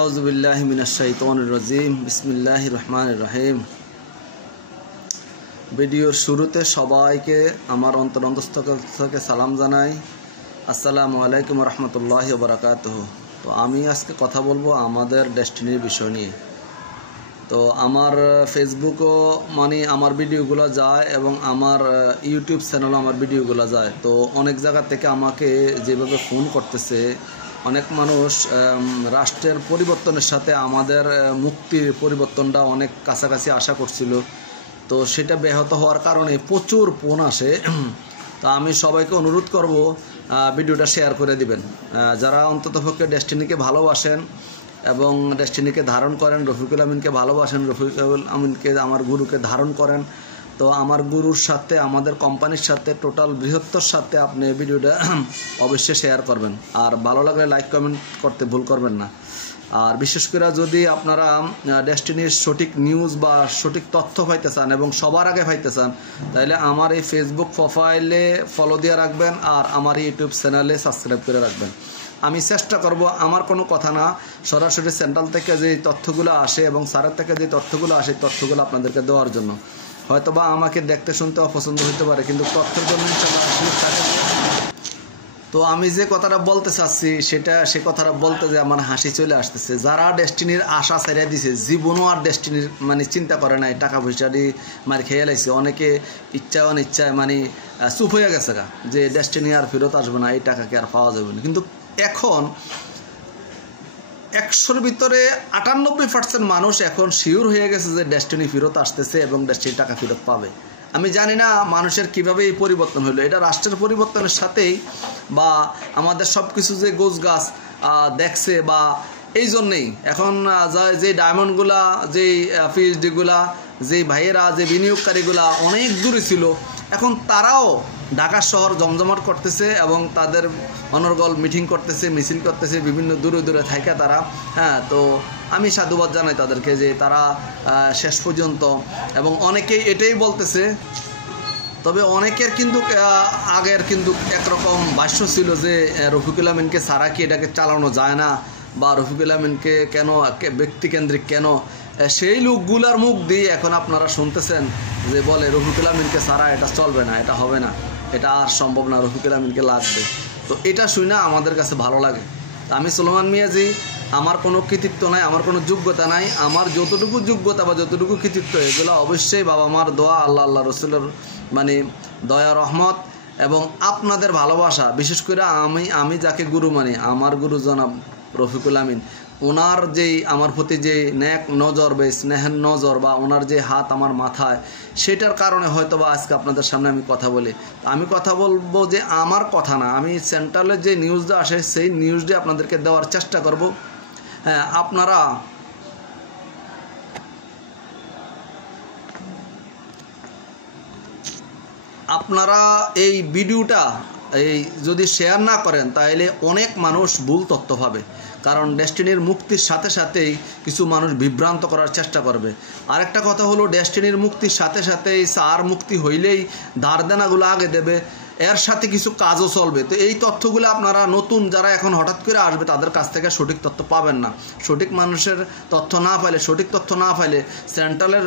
আউযুবিল্লাহি মিনাশ শাইতানির রাজিম বিসমিল্লাহির রহমানির রহিম। ভিডিওর শুরুতে সবাইকে আমার অন্তরস্থল থেকে সালাম জানাই। আসসালামু আলাইকুম রহমতুল্লাহি ওয়া বারাকাতুহু। তো আমি আজকে কথা বলবো আমাদের ডেস্টিনির বিষয় নিয়ে। তো আমার ফেসবুকও আমার ভিডিওগুলো যায় এবং আমার ইউটিউব চ্যানেলও আমার ভিডিওগুলো যায়। তো অনেক জায়গা থেকে আমাকে যেভাবে ফোন করতেছে, অনেক মানুষ রাষ্ট্রের পরিবর্তনের সাথে আমাদের মুক্তির পরিবর্তনটা অনেক কাছাকাছি আশা করছিল। তো সেটা ব্যাহত হওয়ার কারণে প্রচুর ফোন আসে। তো আমি সবাইকে অনুরোধ করব ভিডিওটা শেয়ার করে দিবেন। যারা অন্ততপক্ষে ডেস্টিনিকে ভালোবাসেন এবং ডেস্টিনিকে ধারণ করেন, রফিকুল আমিনকে ভালোবাসেন, রফিকুল আমিনকে আমার গুরুকে ধারণ করেন, তো আমার গুরুর সাথে আমাদের কোম্পানির সাথে টোটাল বৃহত্তর সাথে আপনি ভিডিওটা অবশ্যই শেয়ার করবেন। আর ভালো লাগলে লাইক কমেন্ট করতে ভুল করবেন না। আর বিশেষ করে যদি আপনারা ডেস্টিনির সঠিক নিউজ বা সঠিক তথ্য পাইতে চান এবং সবার আগে পাইতে চান, তাহলে আমার এই ফেসবুক প্রোফাইলে ফলো দিয়ে রাখবেন আর আমার ইউটিউব চ্যানেলে সাবস্ক্রাইব করে রাখবেন। আমি চেষ্টা করব, আমার কোনো কথা না, সরাসরি সেন্ট্রাল থেকে যে তথ্যগুলো আসে এবং স্যারের থেকে যে তথ্যগুলো আসে তথ্যগুলো আপনাদেরকে দেওয়ার জন্য। হয়তোবা আমাকে দেখতে শুনতে অপছন্দ হতে পারে, কিন্তু তথ্যের জন্য থাকে। তো আমি যে কথাটা বলতে চাচ্ছি সে কথাটা বলতে যে আমার হাসি চলে আসতেছে। যারা ডেস্টিনির আশা ছেড়ে দিছে, জীবনও আর ডেস্টিনির চিন্তা করে নাই, টাকা পয়সা দিয়ে খেয়ে লাইছে, অনেকে ইচ্ছায় অনিচ্ছায় চুপ হয়ে গেছে যে ডেস্টিনি আর ফেরত আসবে না, এই টাকাকে আর পাওয়া যাবে না। কিন্তু এখন 100-র ভিতরে 98% মানুষ এখন শিওর হয়ে গেছে যে ডেস্টিনি ফেরত আসতেছে এবং ডেস্টিনি টাকা ফেরত পাবে। আমি জানি না মানুষের কিভাবে এই পরিবর্তন হলো। এটা রাষ্ট্রের পরিবর্তনের সাথেই বা আমাদের সব কিছু যে গোছ গাছ দেখছে বা এই জন্যেই এখন যে ডায়মন্ডগুলা, যেই পিএইচডিগুলা, যেই ভাইয়েরা, যে বিনিয়োগকারীগুলা অনেক দূরে ছিল, এখন তারাও ঢাকা শহর জমজমাট করতেছে এবং তাদের অনর্গল মিটিং করতেছে, মিছিল করতেছে বিভিন্ন দূরে দূরে থাকে তারা। তো আমি সাধুবাদ জানাই তাদেরকে যে তারা শেষ পর্যন্ত, এবং অনেকেই এটাই বলতেছে। তবে অনেকের কিন্তু আগের কিন্তু একরকম ভাষ্য ছিল যে রফিকুল আমিনকে ছাড়া কি এটাকে চালানো যায় না, বা রফিকুল আমিনকে কেন ব্যক্তিকেন্দ্রিক কেন, সেই লোকগুলার মুখ দিয়ে এখন আপনারা শুনতেছেন যে বলে রফিকুল আমিনকে ছাড়া এটা চলবে না, এটা হবে না, এটা আর সম্ভব না, রফিকুল আমিনকে লাগবে। তো এটা শুনে না আমাদের কাছে ভালো লাগে। আমি সুলেমান মিয়াজি, আমার কোনো কৃতিত্ব নাই, আমার কোনো যোগ্যতা নাই। আমার যতটুকু যোগ্যতা বা যতটুকু কৃতিত্ব, এগুলো অবশ্যই বাবা মার দোয়া, আল্লাহ রসুলের দয়া রহমত এবং আপনাদের ভালোবাসা। বিশেষ করে আমি যাকে গুরু মানি, আমার গুরু জনাব রফিকুল আমিন, ওনার যেই আমার প্রতি যে ন্যাক নজর বা স্নেহের নজর বা ওনার যে হাত আমার মাথায়, সেটার কারণে হয়তো বা আজকে আপনাদের সামনে আমি কথা বলি। আমি কথা বলবো যে আমার কথা না, আমি সেন্ট্রালের যে নিউজটা আসে সেই নিউজটা আপনাদেরকে দেওয়ার চেষ্টা করব। আপনারা এই ভিডিওটা যদি শেয়ার না করেন তাহলে অনেক মানুষ ভুল তথ্য পাবে। কারণ ডেস্টিনির মুক্তির সাথে সাথেই কিছু মানুষ বিভ্রান্ত করার চেষ্টা করবে। আরেকটা কথা হলো, ডেস্টিনির মুক্তির সাথে সাথেই সার মুক্তি হইলেই ধার দেনাগুলো আগে দেবে, এর সাথে কিছু কাজও চলবে। তো এই তথ্যগুলো আপনারা নতুন যারা এখন হঠাৎ করে আসবে তাদের কাছ থেকে সঠিক তথ্য পাবেন না। সঠিক মানুষের তথ্য না পাইলে, সঠিক তথ্য না পাইলে, সেন্ট্রালের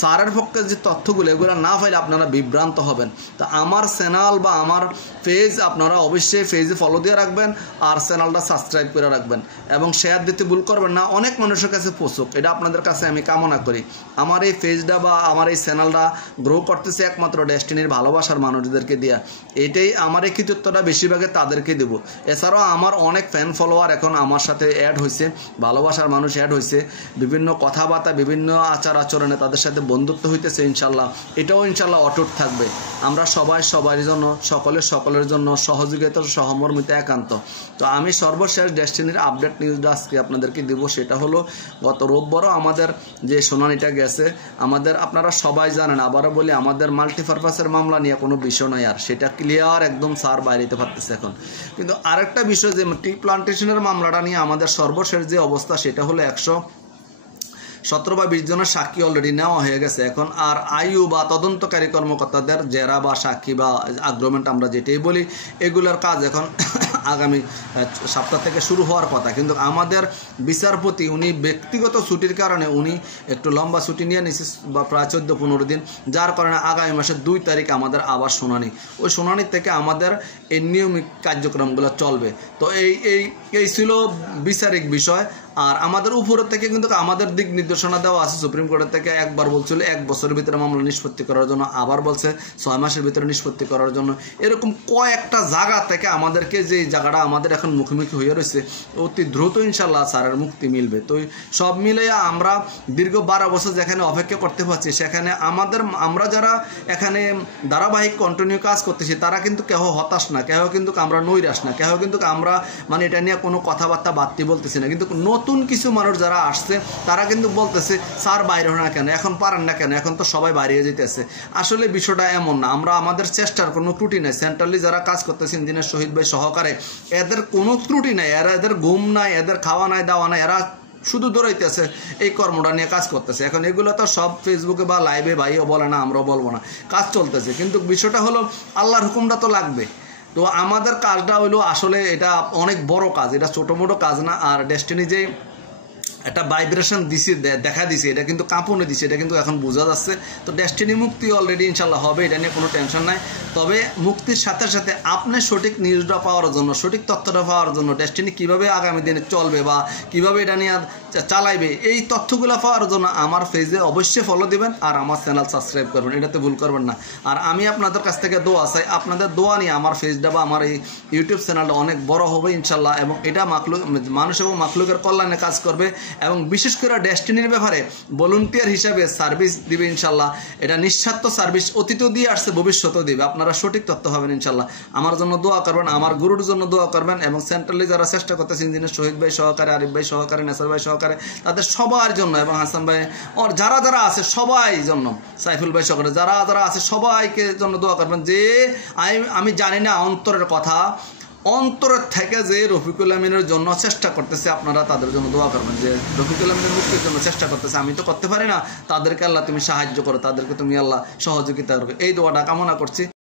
সারের পক্ষে যে তথ্যগুলো এগুলো না পাইলে আপনারা বিভ্রান্ত হবেন। তো আমার চ্যানেল বা আমার পেজ আপনারা অবশ্যই পেজে ফলো দিয়ে রাখবেন আর চ্যানেলটা সাবস্ক্রাইব করে রাখবেন এবং শেয়ার দিতে ভুল করবেন না। অনেক মানুষের কাছে পৌঁছুক, এটা আপনাদের কাছে আমি কামনা করি। আমার এই পেজটা বা আমার এই চ্যানেলটা গ্রো করতেছে একমাত্র ডেস্টিনির ভালোবাসার মানুষদেরকে দিয়া। এটাই আমার এই কৃতিত্বটা বেশিরভাগে তাদেরকে দেবো। এছাড়াও আমার অনেক ফ্যান ফলোয়ার এখন আমার সাথে অ্যাড হয়েছে, ভালোবাসার মানুষ অ্যাড হয়েছে, বিভিন্ন কথাবার্তা, বিভিন্ন আচার আচরণে তাদের সাথে বন্ধুত্ব হইতেছে। ইনশাল্লাহ এটাও ইনশাল্লাহ অটুট থাকবে। আমরা সবার জন্য, সকলের জন্য সহযোগিতার সহমর্মিতা একান্ত। তো আমি সর্বশেষ ডেস্টিনির আপডেট নিউজটা আজকে আপনাদেরকে দেবো। সেটা হলো গত রোববারও আমাদের যে শুনানিটা গেছে, আপনারা সবাই জানেন, আবারও বলি, আমাদের মাল্টিপারপাসের মামলা নিয়ে কোনো বিষয় নাই, আর সেটা ক্লিয়ার একদম স্যার বাইরেতে পারতেছে এখন। কিন্তু আরেকটা বিষয়, যে টি প্লান্টেশনের মামলাটা নিয়ে আমাদের সর্বশেষ যে অবস্থা, সেটা হলো 117 বা 20 জনের সাক্ষী অলরেডি নেওয়া হয়ে গেছে। এখন আর আইইউ বা তদন্তকারী কর্মকর্তাদের জেরা বা সাক্ষী বা আগ্রমেন্ট আমরা যেটাই বলি, এগুলোর কাজ এখন আগামী সপ্তাহ থেকে শুরু হওয়ার কথা, কিন্তু আমাদের বিচারপতি উনি ব্যক্তিগত ছুটির কারণে উনি একটু লম্বা ছুটি নিয়ে নিয়েছে বা প্রায় 14-15 দিন, যার কারণে আগামী মাসের 2 তারিখ আমাদের আবার শুনানি। ওই শুনানি থেকে আমাদের এই নিয়মিত কার্যক্রমগুলো চলবে। তো এই ছিল বিচারিক বিষয়। আর আমাদের উপর থেকে কিন্তু আমাদের দিক নির্দেশনা দেওয়া আছে সুপ্রিম কোর্টের থেকে। একবার বলছিল 1 বছরের ভিতরে মামলা নিষ্পত্তি করার জন্য, আবার বলছে 6 মাসের ভিতরে নিষ্পত্তি করার জন্য। এরকম কয়েকটা জায়গা থেকে আমাদেরকে যে জায়গাটা আমাদের এখন মুখোমুখি হয়ে রয়েছে, অতি দ্রুত ইনশাল্লাহ স্যারের মুক্তি মিলবে। তো সব মিলে আমরা দীর্ঘ 12 বছর যেখানে অপেক্ষা করতে পারছি, সেখানে আমরা যারা এখানে ধারাবাহিক কন্টিনিউ কাজ করতেছি তারা কিন্তু কেহ হতাশ না, কেহ কিন্তু আমরা নৈরাশ না, কেহ কিন্তু আমরা মানে এটা নিয়ে কোনো কথাবার্তা বাড়তি বলতেছি না। কিন্তু নতুন কিছু মানুষ যারা আসছে তারা কিন্তু বলতেছে স্যার বাইরে না কেন, এখন পারেন না কেন, এখন তো সবাই বাইরে যেতেছে। আসলে বিষয়টা এমন না, আমরা আমাদের চেষ্টার কোনো ত্রুটি নাই। সেন্ট্রালি যারা কাজ করতেছে ইঞ্জিনিয়ার শহীদ ভাই সহকারে, এদের কোনো ত্রুটি নাই, এদের ঘুম নাই, এদের খাওয়া নাই দাওয়া নাই, এরা শুধু দৌড়াইতেছে, এই কর্মটা নিয়ে কাজ করতেছে। এখন এগুলো তো সব ফেসবুকে বা লাইভে ভাইও বলে না, আমরাও বলবো না, কাজ চলতেছে। কিন্তু বিষয়টা হলো আল্লাহর হুকুমটা তো লাগবে। তো আমাদের কাজটা হইলো আসলে এটা অনেক বড় কাজ, এটা ছোটো মোটো কাজ না। আর ডেস্টিনি যে একটা ভাইব্রেশন দিছে, দেখা দিছে, এটা কিন্তু কাঁপনে দিছে, এটা কিন্তু এখন বোঝা যাচ্ছে। তো ডেস্টিনি মুক্তি অলরেডি ইনশাল্লাহ হবে, এটা নিয়ে কোনো টেনশন নাই। তবে মুক্তির সাথে সাথে আপনি সঠিক নিউজটা পাওয়ার জন্য, সঠিক তথ্যটা পাওয়ার জন্য, ডেস্টিনি কীভাবে আগামী দিনে চলবে বা কীভাবে এটা নিয়ে চালাইবে, এই তথ্যগুলো পাওয়ার জন্য আমার পেজে অবশ্যই ফলো দিবেন আর আমার চ্যানেল সাবস্ক্রাইব করবেন, এটাতে ভুল করবেন না। আর আমি আপনাদের কাছ থেকে দোয়া চাই, আপনাদের দোয়া নিয়ে আমার পেজটা বা আমার এই ইউটিউব চ্যানেলটা অনেক বড় হবে ইনশাল্লাহ, এবং এটা মানুষ এবং মাখলুকের কল্যাণে কাজ করবে। এবং বিশেষ করে ডেস্টিনির ব্যাপারে ভলান্টিয়ার হিসাবে সার্ভিস দিবে ইনশাল্লাহ। এটা নিঃস্বার্থ সার্ভিস, অতীতও দিয়ে আসছে, ভবিষ্যতেও দিবে। আপনারা সঠিক তথ্য পাবেন ইনশাল্লাহ। আমার জন্য দোয়া করবেন, আমার গুরুর জন্য দোয়া করবেন, এবং সেন্ট্রালি যারা চেষ্টা করতেছে ইঞ্জিনিয়ার শহীদ ভাই সহকারে, আরিফ ভাই সহকারে, নেসার ভাই সহকারে, তাদের সবার জন্য, এবং হাসান ভাই ওর যারা যারা আছে সবাই জন্য, সাইফুল ভাই সহকারে যারা যারা আছে সবাইকে জন্য দোয়া করবেন। যে আমি জানি না অন্তরের কথা, অন্তরের থেকে যে রফিকুল আমিনের জন্য চেষ্টা করতেছে, আপনারা তাদের জন্য দোয়া করবেন। যে রফিকুল আমিনের মুক্তির জন্য চেষ্টা করতেছে, আমি তো করতে পারি না, তাদেরকে আল্লাহ তুমি সাহায্য করো, তাদেরকে তুমি আল্লাহ সহযোগিতা করবে, এই দোয়াটা কামনা করছি।